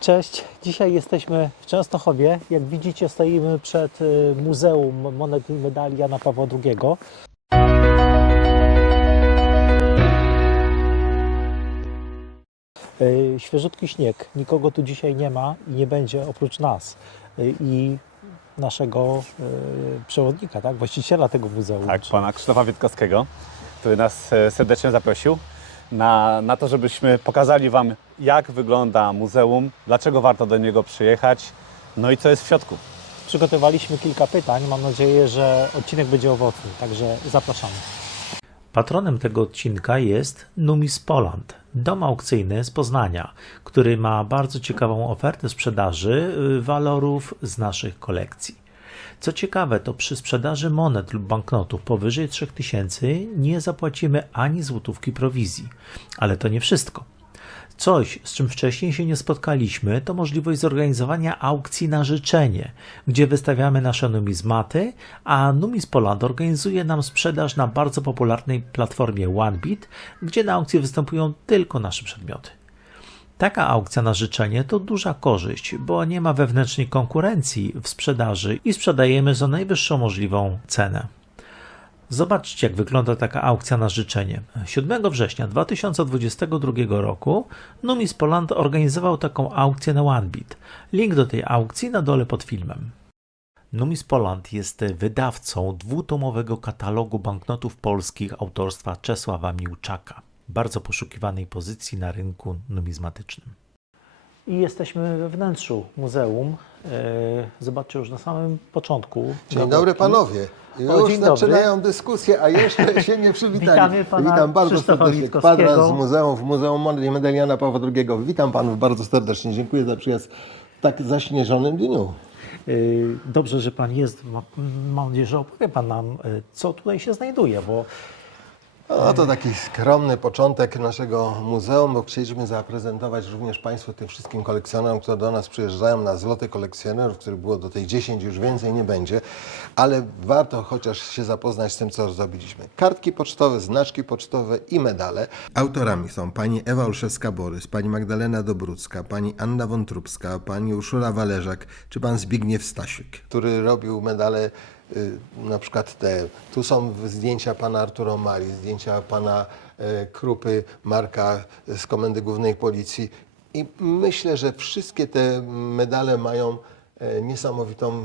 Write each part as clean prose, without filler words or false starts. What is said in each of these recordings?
Cześć, dzisiaj jesteśmy w Częstochowie. Jak widzicie, stoimy przed Muzeum Monet i Medali Jana Pawła II. Świeżutki śnieg, nikogo tu dzisiaj nie ma i nie będzie oprócz nas i naszego przewodnika, tak? Właściciela tego muzeum. Tak, pana Krzysztofa Wietkowskiego, który nas serdecznie zaprosił na to, żebyśmy pokazali Wam, jak wygląda muzeum, dlaczego warto do niego przyjechać, no i co jest w środku. Przygotowaliśmy kilka pytań, mam nadzieję, że odcinek będzie owocny, także zapraszamy. Patronem tego odcinka jest Numis Poland, dom aukcyjny z Poznania, który ma bardzo ciekawą ofertę sprzedaży walorów z naszych kolekcji. Co ciekawe, to przy sprzedaży monet lub banknotów powyżej 3000 nie zapłacimy ani złotówki prowizji. Ale to nie wszystko. Coś, z czym wcześniej się nie spotkaliśmy, to możliwość zorganizowania aukcji na życzenie, gdzie wystawiamy nasze numizmaty, a Numis Poland organizuje nam sprzedaż na bardzo popularnej platformie OneBit, gdzie na aukcji występują tylko nasze przedmioty. Taka aukcja na życzenie to duża korzyść, bo nie ma wewnętrznej konkurencji w sprzedaży i sprzedajemy za najwyższą możliwą cenę. Zobaczcie, jak wygląda taka aukcja na życzenie. 7 września 2022 roku Numis Poland organizował taką aukcję na OneBit. Link do tej aukcji na dole pod filmem. Numis Poland jest wydawcą dwutomowego katalogu banknotów polskich autorstwa Czesława Miłczaka, bardzo poszukiwanej pozycji na rynku numizmatycznym. I jesteśmy we wnętrzu muzeum. Zobaczcie już na samym początku. Dzień dobry panowie. Już dzień zaczynają dyskusję, a jeszcze się nie przywitali. Witamy pana Witam bardzo Krzysztofa serdecznie. Witkowskiego. Kwadrat z muzeum w Muzeum Monet i Medali Jana Pawła II. Witam panów bardzo serdecznie. Dziękuję za przyjazd w tak zaśnieżonym dniu. Dobrze, że pan jest. Mam nadzieję, że opowie pan nam, co tutaj się znajduje, bo No to taki skromny początek naszego muzeum, bo chcieliśmy zaprezentować również Państwu, tym wszystkim kolekcjonerom, które do nas przyjeżdżają na zloty kolekcjonerów, których było do tej 10, już więcej nie będzie, ale warto chociaż się zapoznać z tym, co zrobiliśmy. Kartki pocztowe, znaczki pocztowe i medale. Autorami są pani Ewa Olszewska-Borys, pani Magdalena Dobrucka, pani Anna Wątróbska, pani Urszula Wależak, czy pan Zbigniew Stasiuk, który robił medale. Na przykład tu są zdjęcia pana Arturo Mari, zdjęcia pana Krupy, Marka z Komendy Głównej Policji i myślę, że wszystkie te medale mają niesamowitą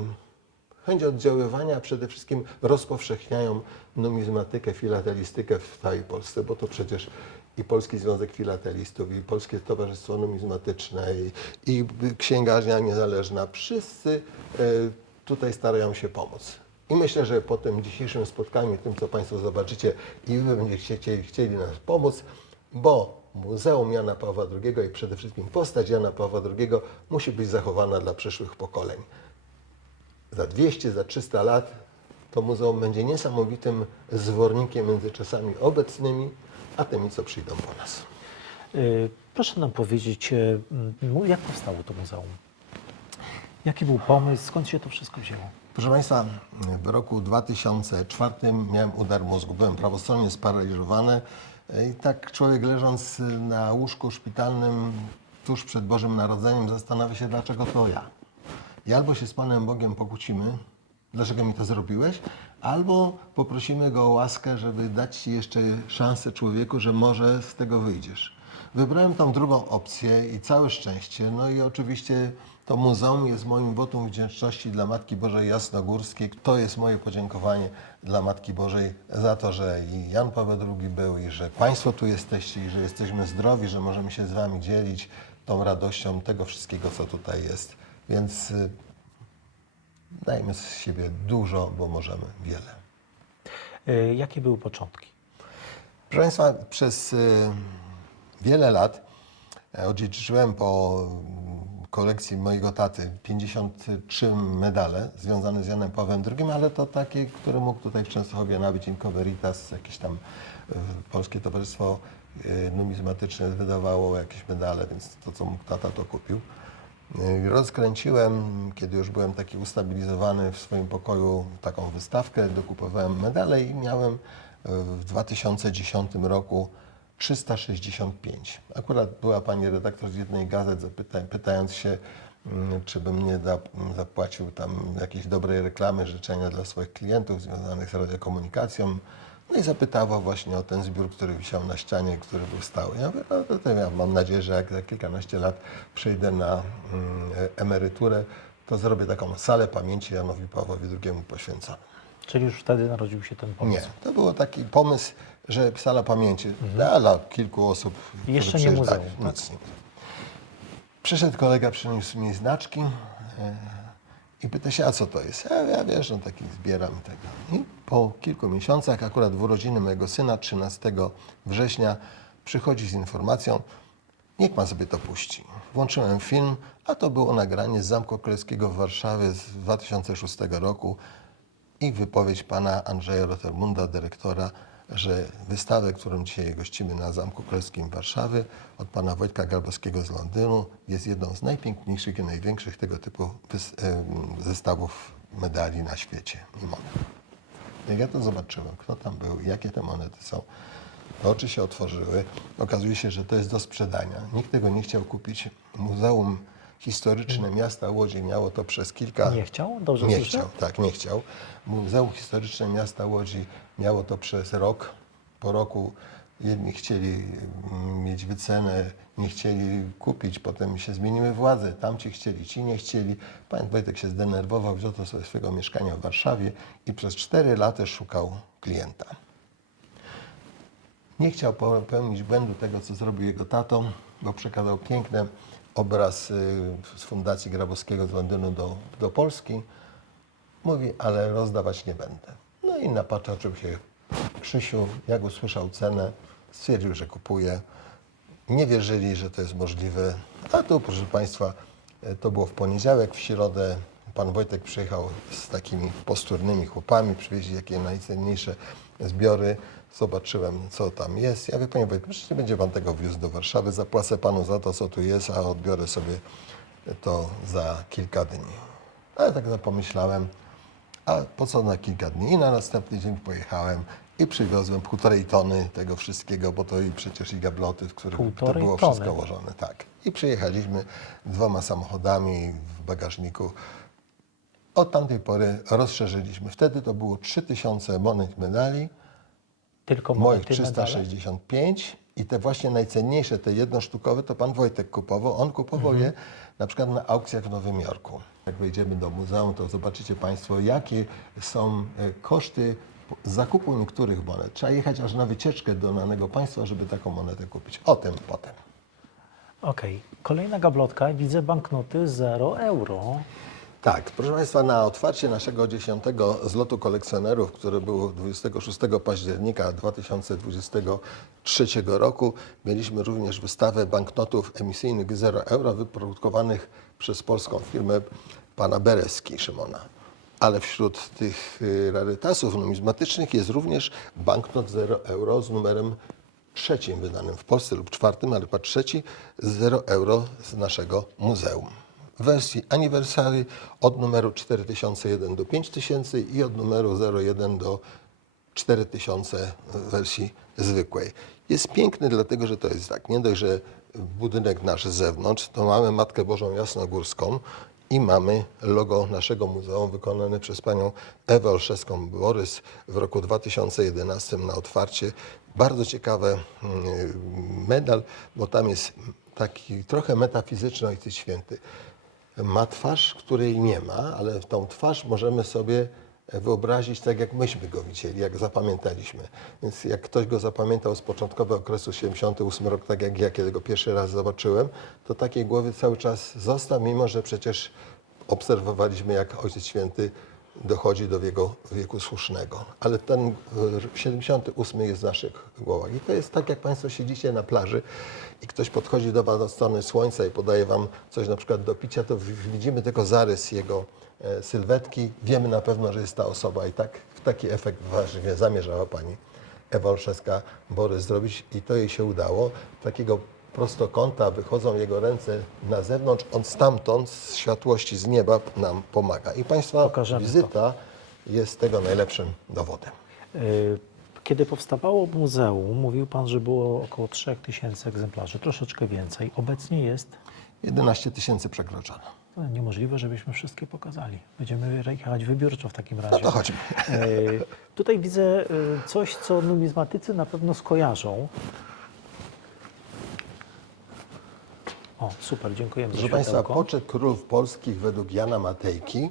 chęć oddziaływania, a przede wszystkim rozpowszechniają numizmatykę, filatelistykę w całej Polsce, bo to przecież i Polski Związek Filatelistów, i Polskie Towarzystwo Numizmatyczne, i Księgarnia Niezależna, wszyscy tutaj starają się pomóc. I myślę, że po tym dzisiejszym spotkaniu, tym co Państwo zobaczycie i Wy będziecie chcieli nas pomóc, bo Muzeum Jana Pawła II i przede wszystkim postać Jana Pawła II musi być zachowana dla przyszłych pokoleń. Za 200, za 300 lat to muzeum będzie niesamowitym zwornikiem między czasami obecnymi, a tymi, co przyjdą po nas. proszę nam powiedzieć, jak powstało to muzeum? Jaki był pomysł, skąd się to wszystko wzięło? Proszę Państwa, w roku 2004 miałem udar mózgu. Byłem prawostronnie sparaliżowany i tak człowiek leżąc na łóżku szpitalnym tuż przed Bożym Narodzeniem zastanawia się, dlaczego to ja. I albo się z Panem Bogiem pokłócimy, dlaczego mi to zrobiłeś, albo poprosimy Go o łaskę, żeby dać Ci jeszcze szansę człowieku, że może z tego wyjdziesz. Wybrałem tą drugą opcję i całe szczęście. No i oczywiście to muzeum jest moim wotum wdzięczności dla Matki Bożej Jasnogórskiej. To jest moje podziękowanie dla Matki Bożej za to, że i Jan Paweł II był, i że Państwo tu jesteście, i że jesteśmy zdrowi, że możemy się z Wami dzielić tą radością tego wszystkiego, co tutaj jest. Więc dajmy z siebie dużo, bo możemy wiele. Jakie były początki? Proszę Państwa, przez wiele lat odziedziczyłem po kolekcji mojego taty 53 medale związane z Janem Pawłem II, ale to takie, które mógł tutaj w Częstochowie nabyć Inco Veritas, jakieś tam Polskie Towarzystwo Numizmatyczne wydawało jakieś medale, więc to, co mógł tata, to kupił. Rozkręciłem, kiedy już byłem taki ustabilizowany w swoim pokoju, taką wystawkę, dokupowałem medale i miałem w 2010 roku 365. Akurat była pani redaktor z jednej gazet, pytając się, czy bym nie zapłacił tam jakiejś dobrej reklamy, życzenia dla swoich klientów związanych z radiokomunikacją. No i zapytała właśnie o ten zbiór, który wisiał na ścianie, który był stały. Ja mówię, no to ja mam nadzieję, że jak za kilkanaście lat przejdę na emeryturę, to zrobię taką salę pamięci Janowi Pawłowi II poświęconą. Czyli już wtedy narodził się ten pomysł. Nie, to był taki pomysł, że sala pamięci dla kilku osób, I jeszcze którzy nie przyjeżdżali. muzeum, Nic nie. Przyszedł kolega, przyniósł mi znaczki i pyta się, a co to jest? Ja wiesz, no taki zbieram tego. I po kilku miesiącach, akurat w urodziny mojego syna, 13 września, przychodzi z informacją, niech pan sobie to puści. Włączyłem film, a to było nagranie z Zamku Królewskiego w Warszawie z 2006 roku i wypowiedź pana Andrzeja Rotermunda, dyrektora, że wystawę, którą dzisiaj gościmy na Zamku Królewskim w Warszawie, od pana Wojtka Grabowskiego z Londynu, jest jedną z najpiękniejszych i największych tego typu zestawów medali na świecie i monet. Jak ja to zobaczyłem, kto tam był, jakie te monety są, to oczy się otworzyły. Okazuje się, że to jest do sprzedania. Nikt tego nie chciał kupić. Muzeum Historyczne Miasta Łodzi miało to przez kilka... Nie chciał? Dobrze Nie słyszę? chciał, tak, nie chciał. Muzeum Historyczne Miasta Łodzi miało to przez rok. Po roku jedni chcieli mieć wycenę, nie chcieli kupić, potem się zmieniły władze, tamci chcieli, ci nie chcieli. Pan Wojtek się zdenerwował, wziął to sobie swojego mieszkania w Warszawie i przez 4 lata szukał klienta. Nie chciał popełnić błędu tego, co zrobił jego tato, bo przekazał piękny obraz z Fundacji Grabowskiego z Londynu do Polski. Mówi, ale rozdawać nie będę. No i napatrzył się Krzysiu, jak usłyszał cenę, stwierdził, że kupuje. Nie wierzyli, że to jest możliwe. A tu, proszę Państwa, to było w poniedziałek, w środę pan Wojtek przyjechał z takimi posturnymi chłopami, przywieźli jakie najcenniejsze zbiory. Zobaczyłem, co tam jest. Ja mówię, panie Wojtku, przecież nie będzie pan tego wiózł do Warszawy, zapłacę panu za to, co tu jest, a odbiorę sobie to za kilka dni. Ale tak pomyślałem, a po co na kilka dni? I na następny dzień pojechałem i przywiozłem 1,5 tony tego wszystkiego, bo to i przecież i gabloty, w których to 1,5 było tony. wszystko ułożone. Tak. I przyjechaliśmy 2 samochodami w bagażniku. Od tamtej pory rozszerzyliśmy. Wtedy to było 3000 monet medali, Tylko moich monety, medale? 365 i te właśnie najcenniejsze, te jednosztukowe, to pan Wojtek kupował. On kupował je na przykład na aukcjach w Nowym Jorku. Jak wejdziemy do muzeum, to zobaczycie Państwo, jakie są koszty zakupu niektórych monet. Trzeba jechać aż na wycieczkę do danego państwa, żeby taką monetę kupić. O tym potem. Okej. Kolejna gablotka. Widzę banknoty 0 euro. Tak, proszę Państwa, na otwarcie naszego 10. zlotu kolekcjonerów, które było 26 października 2023 roku, mieliśmy również wystawę banknotów emisyjnych 0 euro wyprodukowanych przez polską firmę pana Bereski, Szymona. Ale wśród tych rarytasów numizmatycznych jest również banknot 0 euro z numerem 3 wydanym w Polsce lub 4, ale pan 3 0 euro z naszego muzeum. W wersji Anniversary od numeru 4001 do 5000 i od numeru 01 do 4000 w wersji zwykłej. Jest piękny dlatego, że to jest tak, nie dość, że budynek nasz z zewnątrz, to mamy Matkę Bożą Jasnogórską i mamy logo naszego muzeum wykonane przez panią Ewę Olszewską-Borys w roku 2011 na otwarcie. Bardzo ciekawy medal, bo tam jest taki trochę metafizyczny Ojciec Święty. Ma twarz, której nie ma, ale tą twarz możemy sobie wyobrazić tak, jak myśmy go widzieli, jak zapamiętaliśmy. Więc jak ktoś go zapamiętał z początkowego okresu 78 rok, tak jak ja, kiedy go pierwszy raz zobaczyłem, to takiej głowy cały czas został, mimo że przecież obserwowaliśmy, jak Ojciec Święty dochodzi do jego wieku słusznego. Ale ten 78 jest w naszych głowach. I to jest tak, jak Państwo siedzicie na plaży i ktoś podchodzi do Was od strony słońca i podaje Wam coś na przykład do picia, to widzimy tylko zarys jego sylwetki, wiemy na pewno, że jest ta osoba i taki efekt właściwie zamierzała pani Ewa Olszewska-Borys zrobić i to jej się udało. Takiego prostokąta wychodzą jego ręce na zewnątrz, on stamtąd z światłości z nieba nam pomaga. I Państwa Pokażemy wizyta jest tego najlepszym dowodem. Kiedy powstawało muzeum, mówił Pan, że było około 3000 egzemplarzy, troszeczkę więcej. Obecnie jest 11 000 przekroczone. niemożliwe, żebyśmy wszystkie pokazali. Będziemy jechać wybiórczo w takim razie. No to chodźmy. Tutaj widzę coś, co numizmatycy na pewno skojarzą. O, super, dziękujemy za Proszę Państwa, światełko. poczet królów polskich według Jana Matejki,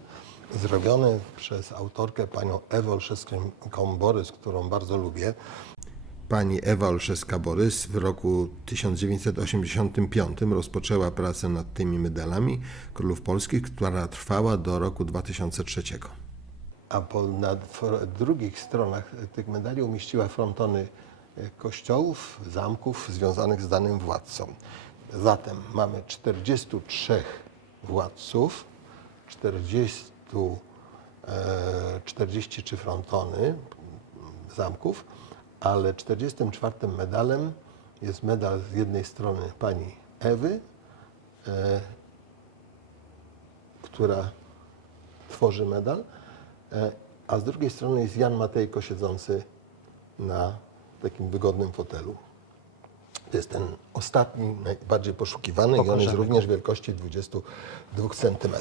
zrobiony przez autorkę panią Ewę Olszewską-Borys, którą bardzo lubię. Pani Ewa Olszewska-Borys w roku 1985 rozpoczęła pracę nad tymi medalami królów polskich, która trwała do roku 2003. A na drugich stronach tych medali umieściła frontony kościołów, zamków związanych z danym władcą. Zatem mamy 43 władców, 43 frontony zamków, ale 44 medalem jest medal z jednej strony pani Ewy, która tworzy medal, a z drugiej strony jest Jan Matejko siedzący na takim wygodnym fotelu. To jest ten ostatni, najbardziej poszukiwany i on jest również wielkości 22 cm.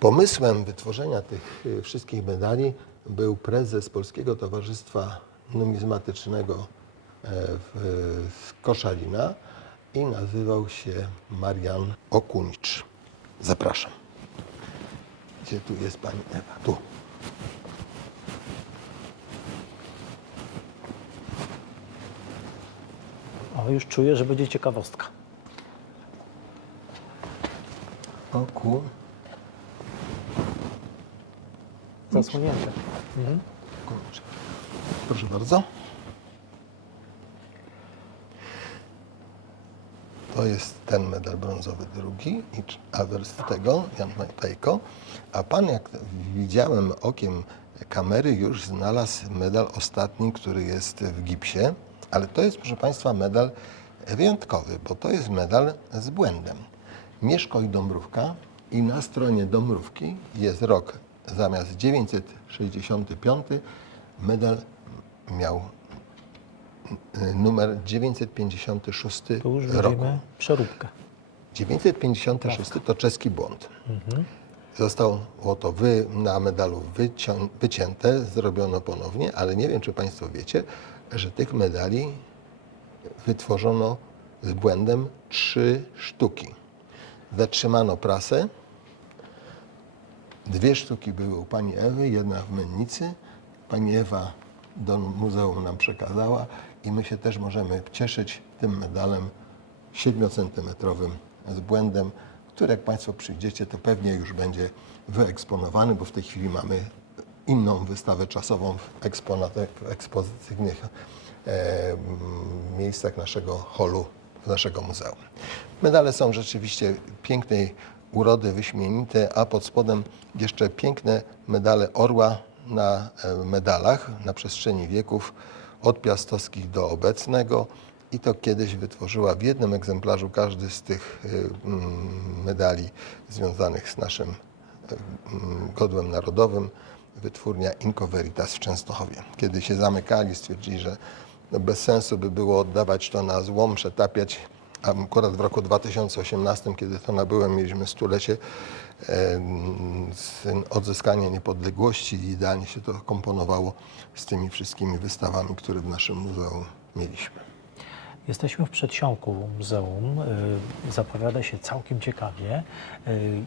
Pomysłem wytworzenia tych wszystkich medali był prezes Polskiego Towarzystwa Numizmatycznego z Koszalina i nazywał się Marian Okunicz. Zapraszam. Gdzie tu jest pani Ewa? Tu. O, już czuję, że będzie ciekawostka. Zasłonięte. Okunicz. Proszę bardzo. To jest ten medal brązowy drugi, a z tego Jan Matejko. A pan, jak widziałem okiem kamery, już znalazł medal ostatni, który jest w gipsie. Ale to jest, proszę Państwa, medal wyjątkowy, bo to jest medal z błędem. Mieszko i Dąbrówka i na stronie Dąbrówki jest rok zamiast 965, medal miał numer 956 Tu już roku. widzimy przeróbkę. 956 to czeski błąd. Zostało to na medalu wycięte, zrobiono ponownie, ale nie wiem, czy Państwo wiecie, że tych medali wytworzono z błędem 3 sztuki. Zatrzymano prasę. 2 sztuki były u pani Ewy, jedna w Mennicy. Pani Ewa do muzeum nam przekazała i my się też możemy cieszyć tym medalem 7-centymetrowym z błędem, który jak Państwo przyjdziecie, to pewnie już będzie wyeksponowany, bo w tej chwili mamy inną wystawę czasową w ekspozycyjnych miejscach naszego holu, naszego muzeum. Medale są rzeczywiście pięknej urody, wyśmienite, a pod spodem jeszcze piękne medale orła na medalach na przestrzeni wieków, od piastowskich do obecnego. I to kiedyś wytworzyła w jednym egzemplarzu każdy z tych medali związanych z naszym godłem narodowym wytwórnia Inco Veritas w Częstochowie. Kiedy się zamykali, stwierdzili, że bez sensu by było oddawać to na złom, przetapiać. A akurat w roku 2018, kiedy to nabyłem, mieliśmy stulecie odzyskania niepodległości i idealnie się to komponowało z tymi wszystkimi wystawami, które w naszym muzeum mieliśmy. Jesteśmy w przedsionku muzeum. Zapowiada się całkiem ciekawie.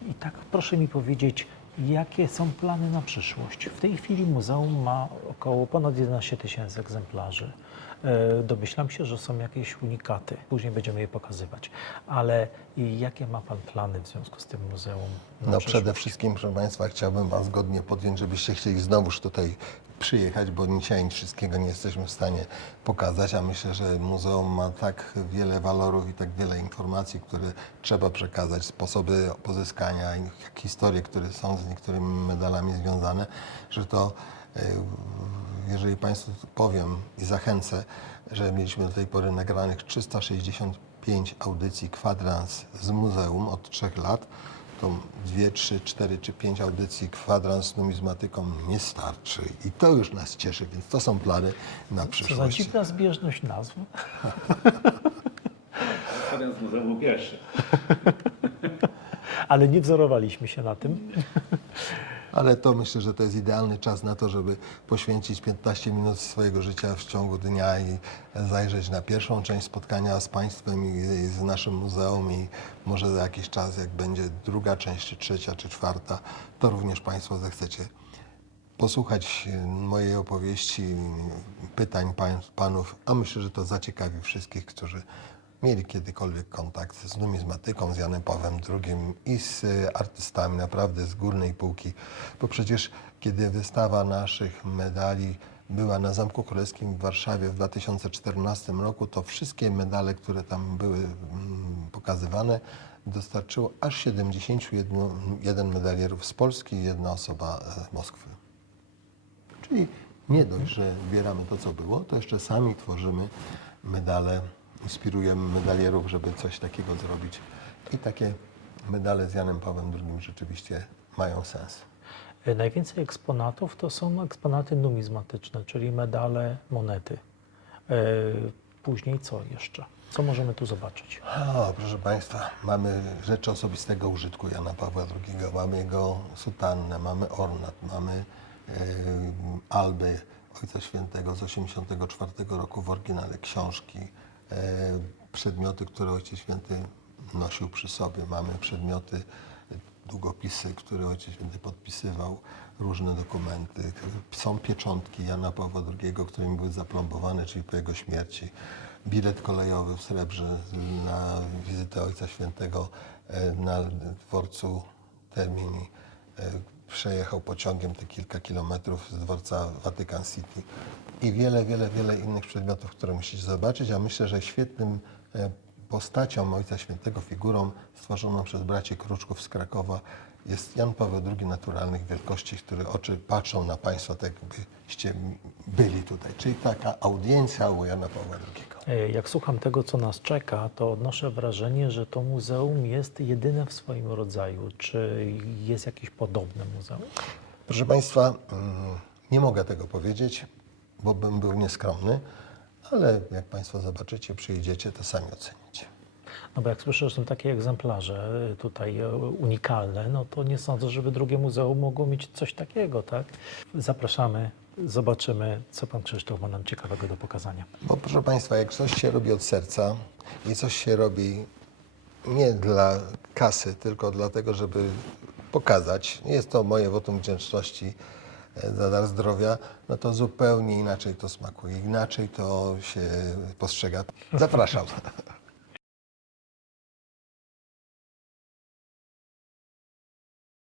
I tak proszę mi powiedzieć, jakie są plany na przyszłość? W tej chwili muzeum ma około ponad 11 000 egzemplarzy. Domyślam się, że są jakieś unikaty. Później będziemy je pokazywać. Ale jakie ma Pan plany w związku z tym muzeum? No przede wszystkim, proszę Państwa, chciałbym Was zgodnie podjąć, żebyście chcieli znowuż tutaj przyjechać, bo dzisiaj wszystkiego nie jesteśmy w stanie pokazać, a myślę, że muzeum ma tak wiele walorów i tak wiele informacji, które trzeba przekazać, sposoby pozyskania, historie, które są z niektórymi medalami związane, że to, jeżeli Państwu powiem i zachęcę, że mieliśmy do tej pory nagranych 365 audycji kwadrans z muzeum od 3 lat, to 2, 3, 4 czy 5 audycji kwadrans z numizmatyką nie starczy. I to już nas cieszy, więc to są plany na Co za przyszłość. dziwna zbieżność nazw. Kwadrans muzeum był pierwszy. Ale nie wzorowaliśmy się na tym. Ale to myślę, że to jest idealny czas na to, żeby poświęcić 15 minut swojego życia w ciągu dnia i zajrzeć na pierwszą część spotkania z Państwem i z naszym muzeum i może za jakiś czas, jak będzie druga część, czy trzecia, czy czwarta, to również Państwo zechcecie posłuchać mojej opowieści, pytań panów, a myślę, że to zaciekawi wszystkich, którzy mieli kiedykolwiek kontakt z numizmatyką, z Janem Pawłem II i z artystami naprawdę z górnej półki, bo przecież kiedy wystawa naszych medali była na Zamku Królewskim w Warszawie w 2014 roku, to wszystkie medale, które tam były pokazywane, dostarczyło aż 71 medalierów z Polski i 1 osoba z Moskwy. Czyli nie dość, że zbieramy to, co było, to jeszcze sami tworzymy medale, inspirujemy medalierów, żeby coś takiego zrobić. I takie medale z Janem Pawłem II rzeczywiście mają sens. Najwięcej eksponatów to są eksponaty numizmatyczne, czyli medale, monety. Później co jeszcze? Co możemy tu zobaczyć? O, proszę Państwa, mamy rzeczy osobistego użytku Jana Pawła II, mamy jego sutannę, mamy ornat, mamy alby Ojca Świętego z 1984 roku w oryginale książki, przedmioty, które Ojciec Święty nosił przy sobie, mamy przedmioty, długopisy, które Ojciec Święty podpisywał, różne dokumenty. Są pieczątki Jana Pawła II, którymi były zaplombowane, czyli po jego śmierci. Bilet kolejowy w srebrze na wizytę Ojca Świętego na dworcu Termini. Przejechał pociągiem te kilka kilometrów z dworca Vatican City i wiele, wiele, wiele innych przedmiotów, które musicie zobaczyć, a myślę, że świetnym postacią Ojca Świętego, figurą stworzoną przez braci Kruczków z Krakowa jest Jan Paweł II naturalnych wielkości, które oczy patrzą na Państwa tak, jakbyście byli tutaj. Czyli taka audiencja u Jana Pawła II. Jak słucham tego, co nas czeka, to odnoszę wrażenie, że to muzeum jest jedyne w swoim rodzaju. Czy jest jakieś podobne muzeum? Proszę Państwa, nie mogę tego powiedzieć, bo bym był nieskromny, ale jak Państwo zobaczycie, przyjdziecie, to sami ocenicie. No bo jak słyszę, że są takie egzemplarze tutaj unikalne, no to nie sądzę, żeby drugie muzeum mogło mieć coś takiego, tak? Zapraszamy, zobaczymy, co pan Krzysztof ma nam ciekawego do pokazania. Bo proszę Państwa, jak coś się robi od serca i coś się robi nie dla kasy, tylko dlatego, żeby pokazać, jest to moje wotum wdzięczności za dar zdrowia, no to zupełnie inaczej to smakuje, inaczej to się postrzega. Zapraszam.